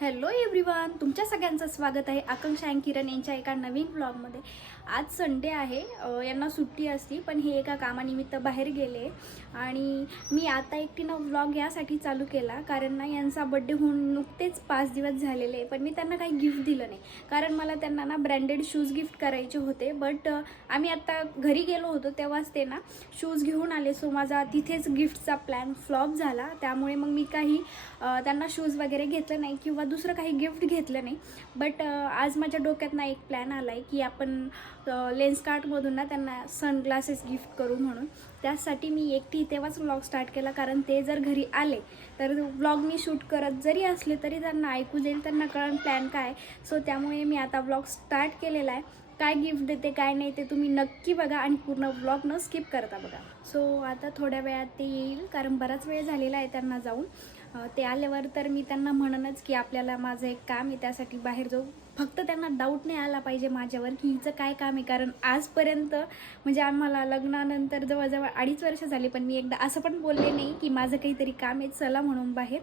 Hello everyone, तुमच्या सगळ्यांचं स्वागत आहे आकांक्षा आणि किरण यांच्या एका नवीन व्लॉगमध्ये. आज संडे आहे, यांना सुट्टी असती, पण हे एका कामानिमित्त बाहेर गेले. आणि मी आता एकटीनं व्लॉग यासाठी चालू केला कारण ना यांचा बड्डे होऊन नुकतेच 5 दिवस झालेले, पण मी त्यांना काही गिफ्ट दिलं नाही कारण मला त्यांना ना ब्रँडेड शूज गिफ्ट करायचे होते. बट आम्ही आता घरी गेलो होतो तेव्हाच ते ना शूज घेऊन आले. सो माझा तिथेच गिफ्टचा प्लॅन फ्लॉप झाला, त्यामुळे मग मी काही त्यांना शूज वगैरे घेतलं नाही किंवा दुसरं काही गिफ्ट घेतलं नाही. बट आज माझ्या डोक्यात ना एक प्लॅन आला आहे की आपण लेन्सकार्टमधून ना त्यांना सनग्लासेस गिफ्ट करू म्हणून. त्यासाठी मी एकटी तेव्हाच व्लॉग स्टार्ट केला कारण ते जर घरी आले तर व्लॉग मी शूट करत जरी असले तरी त्यांना ऐकू जाईल, त्यांना कळण प्लॅन काय. सो त्यामुळे मी आता व्लॉग स्टार्ट केलेला आहे. काय गिफ्ट देते काय नाही ते तुम्ही नक्की बघा आणि पूर्ण व्लॉग न स्किप करता बघा. सो आता थोड्या वेळात ते येईल कारण बराच वेळ झालेला आहे त्यांना जाऊन. ते आल्यावर तर मी त्यांना म्हणनच की आपल्याला माझं एक काम आहे, त्यासाठी बाहेर जाऊ. फक्त त्यांना डाऊट नाही आला पाहिजे माझ्यावर की हिचं काय काम आहे, कारण आजपर्यंत म्हणजे आम्हाला लग्नानंतर जवळजवळ 2.5 वर्ष झाली, पण मी एकदा असं पण बोलले नाही की माझं काहीतरी काम आहे चला म्हणून बाहेर.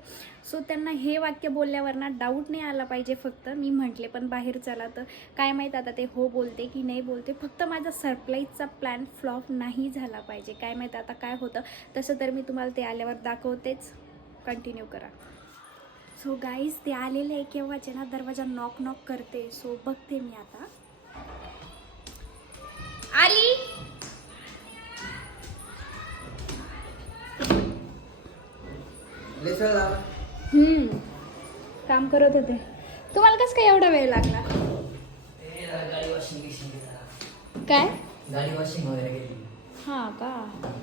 सो त्यांना हे वाक्य बोलल्यावर ना डाऊट नाही आला पाहिजे. फक्त मी म्हटले पण बाहेर चला, तर काय माहीत आता ते हो बोलते की नाही बोलते. फक्त माझा सरप्राईजचा प्लॅन फ्लॉप नाही झाला पाहिजे. काय माहीत आता काय होतं. तसं तर मी तुम्हाला ते आल्यावर दाखवतेच, कंटिन्यू करा. सो गाईज ते आलेले आहे केव्हाचे ना, दरवाजा नॉक नॉक करते. सो बघते मी आता. आली काम करत होते. तुम्हाला कसं काय एवढा वेळ लागला? गाडी वॉशिंग काय गाडी वॉशिंग वगैरे केली. हां का,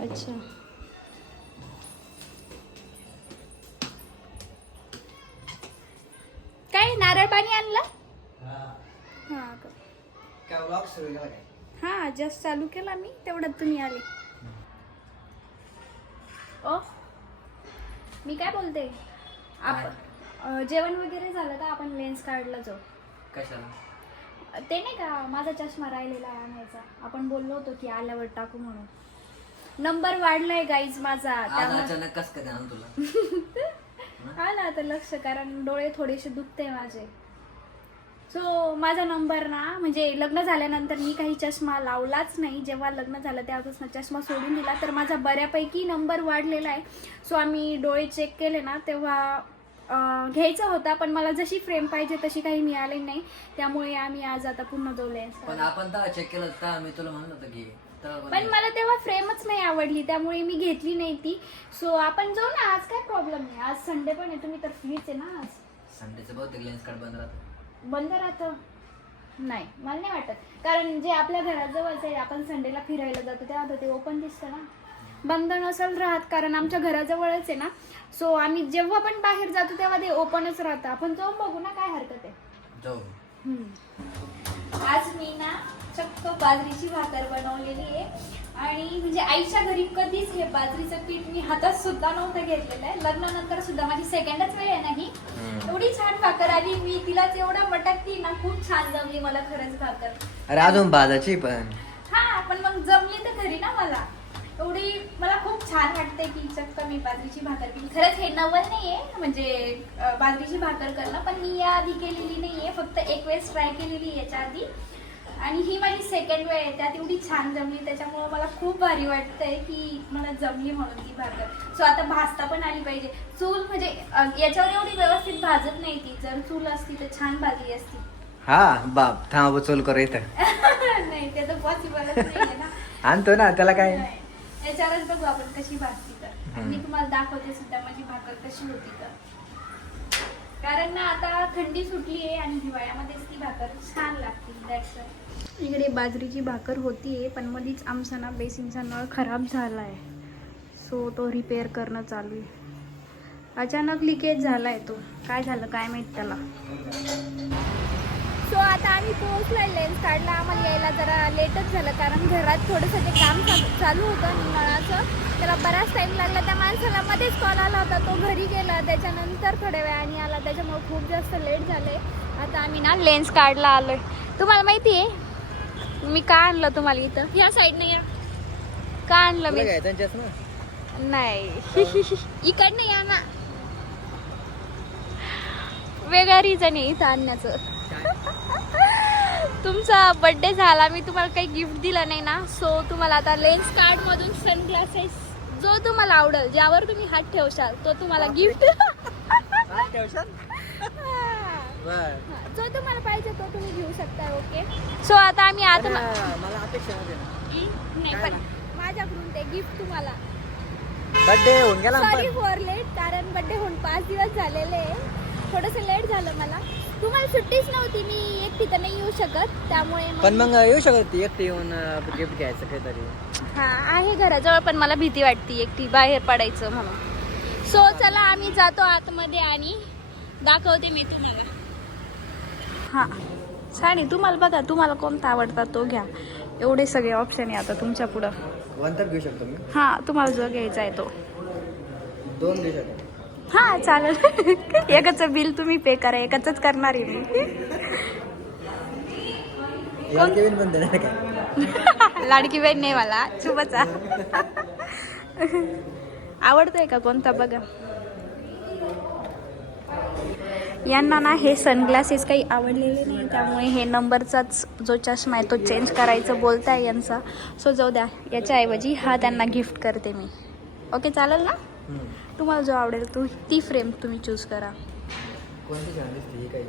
अच्छा. काय नारळ पाणी आणलं? हां का. काय व्लॉग सुरू केला काय? हां जस्ट चालू केला मी, तेवढ्यात तुम्ही आले. ओ मी काय बोलते, आपण जेवण वगैरे झालं का? आपण लेन्स काढला जाऊ. कशाला? ते नाही का माझा चष्मा राहिलेला आणायचा, आपण बोललो होतो की आल्यावर टाकू म्हणून. नंबर वाढलाय गाईज माझा, आज अचानक कस काय आणू तुला? आला आता लक्ष, कारण डोळे थोडेसे दुखते माझे. सो माझा नंबर ना, म्हणजे लग्न झाल्यानंतर मी काही चष्मा लावलाच नाही. जेव्हा लग्न झालं त्यापासून चष्मा सोडून दिला, तर माझा बऱ्यापैकी नंबर वाढलेला आहे. सो आम्ही डोळे चेक केले ना तेव्हा घ्यायचा होता, पण मला जशी फ्रेम पाहिजे तशी काही मिळाली नाही. त्यामुळे आम्ही आज आता पुन्हा जाऊ लेन्स. पण आपण तर चेक केलं तर मी तुला म्हणलं होतं की पण मला तेव्हा फ्रेमच नाही आवडली, त्यामुळे मी घेतली नाही ती. सो आपण जाऊ ना, आज काय प्रॉब्लेम नाही. आज संडे पण आहे, तुम्ही तर फ्रीच आहे ना आज. संडेचं बहुतेक लेन्स कार्ड बंद राहतं. बंद राहतं? नाही मला नाही वाटत, कारण जे आपल्या घराजवळच आहे, आपण संडेला फिरायला जातो तेव्हा तर ते ओपन दिसतं ना. बंद नसेल राहत कारण आमच्या घराजवळच आहे ना. सो आम्ही जेव्हा पण बाहेर जातो तेव्हा ते ओपनच राहतं. आपण जाऊन बघू ना, काय हरकत आहे. जाऊ. आज मी ना चक्क बाजरीची भाकर बनवलेली आहे. आणि म्हणजे आईच्या घरी कधीच हे बाजरीचं पीठ मी हातात सुद्धा नव्हतं घेतलेलं आहे. लग्नानंतर सुद्धा माझी सेकंडच वेळ आहे ना ही. एवढी छान भाकर आली, मी तिलाच एवढा मटकती ना, खूप छान जमली मला खरंच भाकर. अरे अजून बाजाची पण हा पण मग जमली तर खरी ना मला. एवढी मला खूप छान वाटते की चक्क मी बाजरीची भाकर केली. खरंच हे नवल नाहीये म्हणजे बाजरीची भाकर करणं, पण मी या आधी केलेली नाहीये, फक्त एक वेळेस ट्राय केलेली याच्या आधी. आणि ही माझी सेकंड वेळ आहे, त्यात एवढी छान जमली, त्याच्यामुळे मला खूप भारी वाटतंय की मला जमली म्हणून ती भाकर. सो आता भाजता पण आली पाहिजे. चूल म्हणजे याच्यावर एवढी व्यवस्थित भाजत नाही ती, जर चूल असती तर छान भाजली असती. हा बाप थांब चोल करू इथं. नाही ते तर पॉसिबलच नाहीये ना. आणतो ना त्याला काय. याच्यावरच बघू आपण कशी भाजती तर. मी तुम्हाला दाखवते सुद्धा माझी भाकर कशी होती तर. कारण ना आता थंडी सुटली आहे आणि हिवाळ्यामध्येच ती भाकर छान लागते. इकडे बाजरीची भाकर होतीये, पण मध्येच आमचा ना बेसिनचा नळ खराब झाला आहे. सो तो रिपेअर करणं चालू आहे. अचानक लिकेज झालाय तो, काय झालं काय माहित त्याला. सो आता आम्ही पोहोचलोय लेन्स काढला. आम्हाला यायला जरा लेटच झालं कारण घरात थोडंसं ते काम चालू होतं नळाचं, त्याला बराच टाईम लागला. त्या माणसाला मध्येच कॉल आला होता, तो घरी गेला, त्याच्यानंतर थोड्या वेळाने आला, त्याच्यामुळे खूप जास्त लेट झाले. आता आम्ही ना लेन्स काढला आलोय. तुम्हाला माहिती आहे मी का आणलं तुम्हाला इथं? ह्या साईडने या. का आणलं मी? नाही इकडनं या ना. वेगळा रिझन आहे इथं आणण्याचं. तुमचा बर्थडे झाला, मी तुम्हाला काही गिफ्ट दिलं नाही ना, सो तुम्हाला आता लेन्स कार्ड मधून सनग्लासेस जो तुम्हाला आवडेल, ज्यावर तुम्ही हात ठेवशाल तो तुम्हाला गिफ्ट. जो तुम्हाला पाहिजे तो तुम्ही घेऊ शकता. ओके, सो आता आम्ही आता मला अपेक्षा नाही पण माझ्याकडून ते गिफ्ट तुम्हाला. बर्थडे होऊन गेला सॉरी फॉर लेट, कारण बर्थडे होऊन 5 दिवस झालेले, थोडंसं लेट झालं मला. तुम्हाला सुट्टीच नव्हती, मी एकटी तर नाही येऊ शकत, त्यामुळे पण मग येऊ शकत एकटी येऊन गिफ्ट घ्यायचं काहीतरी. हा आहे घराजवळ, पण मला भीती वाटते एकटी बाहेर पडायचं म्हणून. सो चला आम्ही जातो आतमध्ये आणि दाखवते मी तुम्हाला. हा छान आहे. तुम्हाला बघा, तुम्हाला कोणता आवडता तो घ्या. एवढे सगळे ऑप्शन आहे आता तुमच्या पुढं. वन तर घेऊ शकतो मी. हा तुम्हाला जो घ्यायचा आहे तो. 2 घेऊ शकतो. हा चालेल. एकाचं बिल तुम्ही पे करा, एकाच करणार आहे मी. लाडकी बहीण पण देणार काय? लाडकी बहीण नाही मला, चुपचा. आवडतंय का कोणता बघा. यांना ना हे सनग्लासेस काही आवडलेले नाही, त्यामुळे हे नंबरचाच जो चष्मा आहे तो चेंज करायचं बोलताय यांचा. सो जाऊ द्या, याच्याऐवजी हा त्यांना गिफ्ट करते मी. ओके चालेल ना. तुम्हाला जो आवडेल ती फ्रेम तुम्ही चूज करा. कोणती छान दिसते ही काही?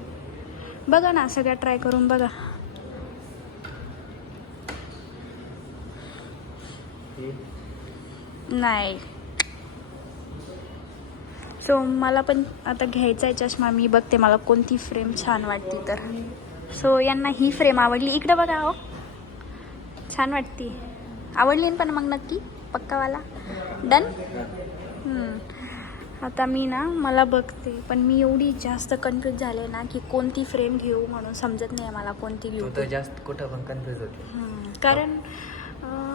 बघा ना, सगळ्या ट्राय करून बघा. नाही, सो मला पण आता घ्यायचा आहे चष्मा. मी बघते मला कोणती फ्रेम छान वाटते तर. सो यांना ही फ्रेम आवडली. इकडे बघा, हो छान वाटते. आवडली पण मग नक्की पक्कावाला डन. आता मी ना मला बघते, पण मी एवढी जास्त कन्फ्यूज झाले ना की कोणती फ्रेम घेऊ म्हणून समजत नाही मला कोणती घेऊ. तर जास्त कुठं पण कन्फ्यूज होते. कारण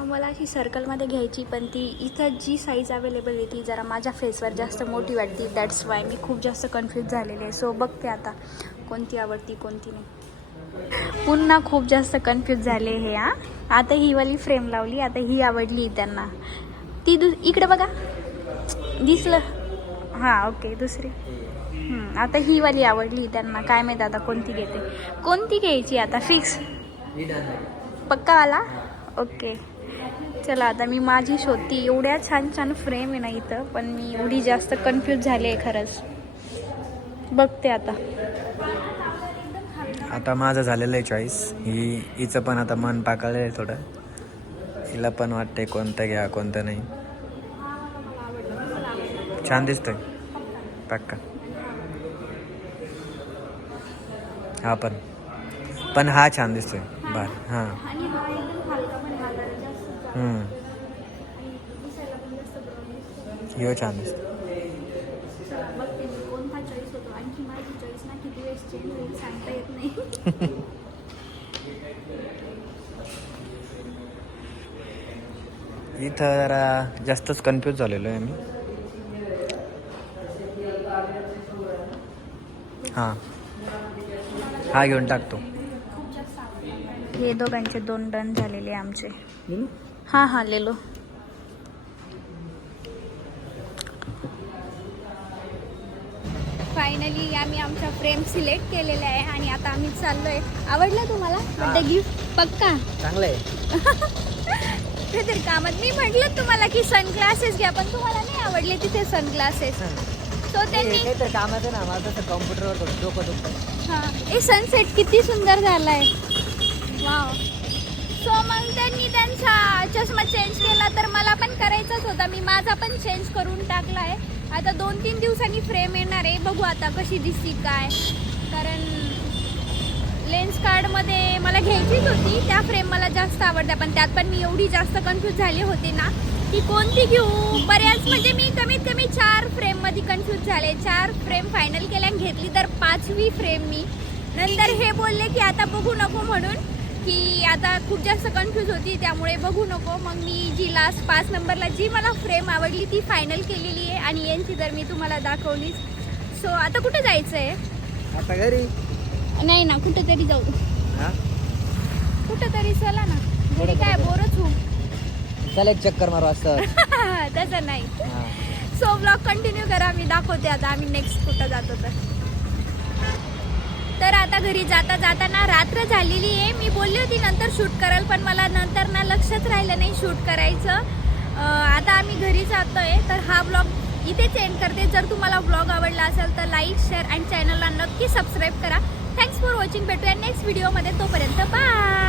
मला अशी सर्कलमध्ये घ्यायची, पण ती इथं जी साईज अवेलेबल आहे ती जरा माझ्या फेसवर जास्त मोठी वाटते. दॅट्स वाय मी खूप जास्त कन्फ्यूज झालेले आहे. सो बघते आता कोणती आवडती कोणती नाही. पुन्हा खूप जास्त कन्फ्यूज झाले हे. आता ही वाली फ्रेम लावली, आता ही आवडली त्यांना. ती इकडे बघा, दिसलं. हां ओके, दुसरी. आता ही वाली आवडली त्यांना. काय माहीत आता कोणती घेते, कोणती घ्यायची आता फिक्स पक्कावाला. ओके चला, आता मी माझी शोधती. एवढ्या छान छान फ्रेम आहे ना इथं, पण मी एवढी जास्त कन्फ्यूज झाले आहे खरंच. बघते आता. आता माझं झालेलं आहे चॉईस. हिचं पण आता मन पाकळलं आहे थोडं. हिला पण वाटतंय कोणतं घ्या कोणतं नाही. छान दिसतोय पक्का. हा पण हा छान दिसतोय बार. हां ह्यो छान दिसतो. बघते मी कोणता चॉईस होतो. आणखी माझी चॉईस ना किती वेळेस चेंज होईल सांगता येत नाही. इथं जरा जास्तच कन्फ्यूज झालेलो आहे मी. हा घेऊन टाकतो. हे दोघांचे 2 डन झालेले आमचे. हां लेलो. फायनली आम्ही आमच्या फ्रेम सिलेक्ट केलेल्या आहे आणि आता आम्ही चाललोय. आवडलं तुम्हाला बर्थडे गिफ्ट पक्का? चांगलं आहे. ते तर कामात. मी म्हटलं तुम्हाला की सनग्लासेस घ्या, पण तुम्हाला नाही आवडले तिथे सनग्लासेस. सो त्यांनी तर कामात आहे ना, माझं तर कॉम्प्युटरवर डोकं दुखतं. हां, हे सनसेट किती सुंदर झालाय. वाव. सो मग त्यांनी त्यांचा चष्मा चेंज केला, तर मला पण करायचाच होता. मी माझा पण चेंज करून टाकला आहे. आता 2-3 दिवसांनी फ्रेम येणार आहे. बघू आता कशी दिसती काय. कारण लेन्स कार्डमध्ये मला घ्यायचीच होती. त्या फ्रेम मला जास्त आवडत्या, पण त्यात पण मी एवढी जास्त कन्फ्यूज झाली होती ना की कोणती घेऊ. बऱ्याच म्हणजे मी कमीत कमी 4 फ्रेममध्ये कन्फ्यूज झाले. 4 फ्रेम फायनल केल्या आणि घेतली तर 5वी फ्रेम मी. नंतर हे बोलले की आता बघू नको म्हणून, की आता खूप जास्त कन्फ्यूज होती त्यामुळे बघू नको. मग मी जी लास्ट 5 नंबरला जी मला फ्रेम आवडली ती फायनल केलेली आहे आणि यांची तर मी तुम्हाला दाखवलीच. सो आता कुठे जायचं आहे? आता घरी नाही ना, कुठेतरी जाऊ. कुठेतरी चला ना, घरी काय बोरच होऊ. चला एक चक्कर मारू असं. तसं नाही. सो ब्लॉग कंटिन्यू करा, मी दाखवते आता आम्ही नेक्स्ट कुठं जातो तर. आता घरी जाता जाताना रात्र झालेली आहे. मी बोलली होती नंतर शूट कराल, पण मला नंतर ना लक्षच राहिलं नाही शूट करायचं. आता आम्ही घरी जातो आहे. तर हा ब्लॉग इथेच एंड करते. जर तुम्हाला ब्लॉग आवडला असेल तर लाईक, शेअर आणि चॅनलला नक्की सबस्क्राईब करा. Thanks for watching. भेटूया नेक्स्ट व्हिडिओमध्ये. तोपर्यंत बाय.